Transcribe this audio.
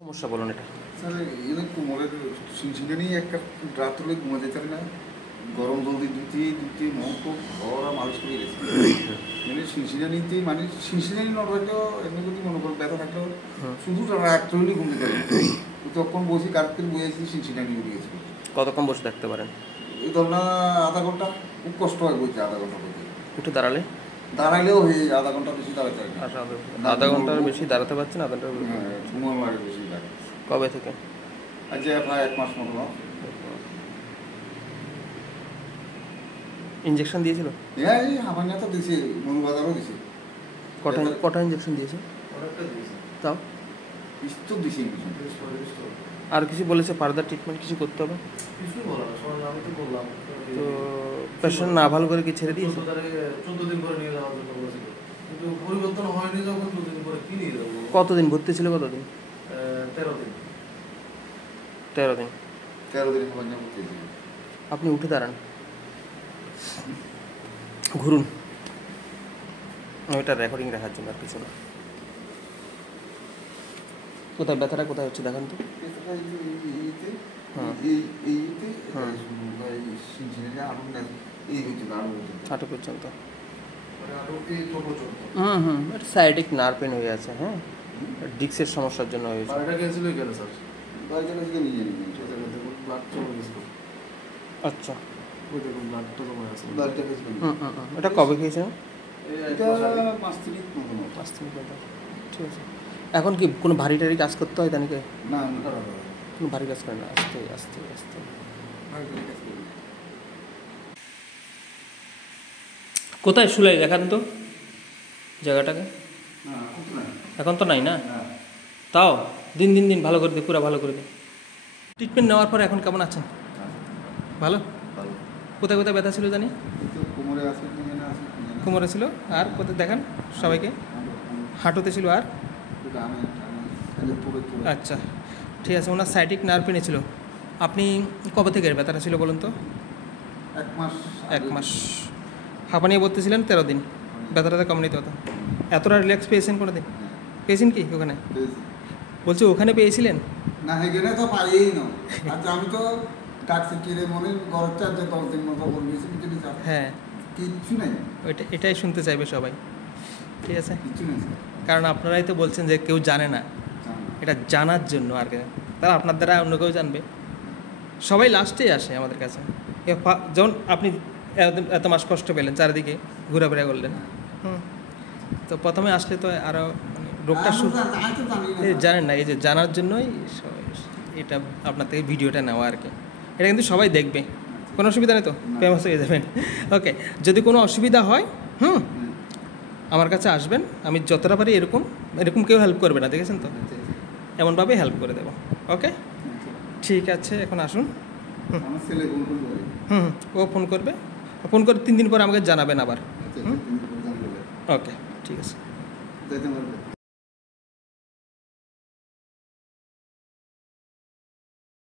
সমস্যা বলুন এটা। স্যার এনে কোমরের সিনসিনানি একটা রাত হলে ঘুমা যেতে না, গরম জল দিয়ে ধুতে মুখ খুব ভরা মালিশ করে গেছে। মানে সিনসিনানিতে মানে সিনসিনানি নড়াইতেও এমনি যদি মনে করেন ব্যথা থাকলেও শুধু রাত হলেই ঘুমতে পারে। তখন বসে কাটতে বসেছি সিনসিনানি উঠে গেছিল। কতক্ষণ বসে থাকতে পারেন? এই ধর না আধা ঘন্টা, খুব কষ্ট হয় বলছে আধা ঘন্টা বলতে। একটু দাঁড়ালে দাঁড়াইলেও হয়ে আধা ঘন্টা বেশি দাঁড়াতে পারি না। আধা ঘন্টার বেশি দাঁড়াতে পারছেন? আধা ঘন্টার ঘুমানো লাগে বেশি লাগে। কবে থেকে? আজ প্রায় 1 মাস মতো। ইঞ্জেকশন দিয়েছিল? হ্যাঁ, এই হামানিয়া তো দিছে, মনুবাজারও দিছে। কটা ইঞ্জেকশন দিয়েছে? তাও স্টোক দিছে। আর কিছু বলেছে ফার্দার ট্রিটমেন্ট কিছু করতে হবে? কিছুই বলা না, সবাই আমি তো বললাম। তো পেশেন্ট না ভালো করে কি ছেড়ে দিয়েছে? 14 দিন করে নিয়ে যাওয়ার জন্য বলেছিল, কিন্তু পরিবর্তন হয়নি। যখন 2 দিন করে কি নিয়ে যাবো? কতদিন ভর্তি ছিল? কতদিন? 13 দিন। 13 দিন। 13 দিন হামানিয়া ভর্তি ছিল। আপনি উঠে দাঁড়ান, ঘুরুন, ওইটা রেকর্ডিং রাখার জন্য আর কিছু না। কোথায় ব্যথাটা কোথায় হচ্ছে দেখান তো। হাঁটু পর্যন্ত। সাইডিক নার্ভ পেন হয়ে আছে। হ্যাঁ, ডিস্কের সমস্যার জন্য হয়েছে। আচ্ছা, এটা কবে খেয়েছেন? 5 দিন মতো। ঠিক আছে। এখন কি কোনো ভারী টারি কাজ করতে হয় তানিকে? না, কোনো ভারী কাজ করে না, আস্তে আস্তে আস্তে। কোথায় শুলাই দেখান তো জায়গাটাকে। এখন তো নাই না, তাও দিন দিন দিন ভালো করে দিই, পুরো ভালো করে দিই। ট্রিটমেন্ট নেওয়ার পর এখন কেমন আছেন? ভালো। কোথায় কোথায় ব্যথা ছিল জানি? কোমরে ছিল, আর কোথায় দেখান সবাইকে? হাঁটুতে ছিল, আর আচ্ছা ঠিক আছে। ওনার সাইটিক নার্ভ পেনে ছিল। আপনি কবে থেকে ব্যথাটা ছিল বলুন তো? 1 মাস। হাঁপানিয়ে বলতেছিলেন 13 দিন, ব্যথাটাতে কম নিতে হতো। এতটা রিল্যাক্স পেয়েছেন কোনো দিন? পেয়েছেন কি ওখানে? বলছি ওখানে পেয়েছিলেন? না, এখানে তো পাইই না। আচ্ছা, আমি তো ডাক্তার কিরে মনে গরম চার 10 দিন মতো বলছি। হ্যাঁ, কিচ্ছু নাই। এটাই শুনতে চাইবে সবাই। ঠিক আছে, কিচ্ছু নেই। কারণ আপনারাই তো বলছেন যে কেউ জানে না, এটা জানার জন্য আর কি। তারা আপনার দ্বারা অন্য কেউ জানবে। সবাই লাস্টেই আসে আমাদের কাছে। যেমন আপনি এত মাস কষ্ট পেলেন, চারিদিকে ঘোরাফেরা করলেন, তো প্রথমে আসলে তো আরও রোগটা জানেন না। এই যে জানার জন্যই এটা আপনার থেকে ভিডিওটা নেওয়া আর কি। এটা কিন্তু সবাই দেখবে, কোনো অসুবিধা নেই তো, ফেমাস হয়ে যাবেন। ওকে, যদি কোনো অসুবিধা হয় আমার কাছে আসবেন। আমি যতটা পারি এরকম কেউ হেল্প করবে না, দেখেছেন তো, এমনভাবেই হেল্প করে দেবো। ওকে, ঠিক আছে, এখন আসুন। ও ফোন করবে, ফোন করে 3 দিন পর আমাকে জানাবেন আবার। ওকে, ঠিক আছে।